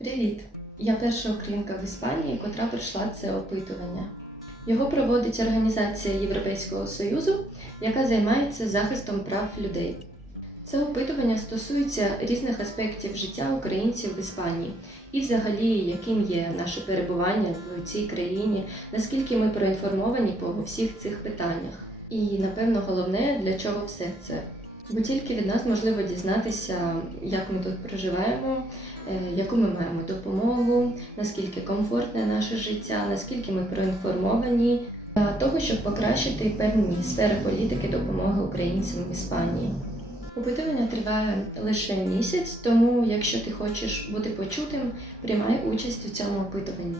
Привіт! Я перша українка в Іспанії, котра пройшла це опитування. Його проводить організація Європейського Союзу, яка займається захистом прав людей. Це опитування стосується різних аспектів життя українців в Іспанії і, взагалі, яким є наше перебування в цій країні, наскільки ми проінформовані по всіх цих питаннях. І напевно головне, для чого все це. Бо тільки від нас можливо дізнатися, як ми тут проживаємо, е, яку ми маємо допомогу, наскільки комфортне наше життя, наскільки ми проінформовані для того, щоб покращити певні сфери політики допомоги українцям в Іспанії. Опитування триває лише місяць, тому якщо ти хочеш бути почутим, приймай участь у цьому опитуванні.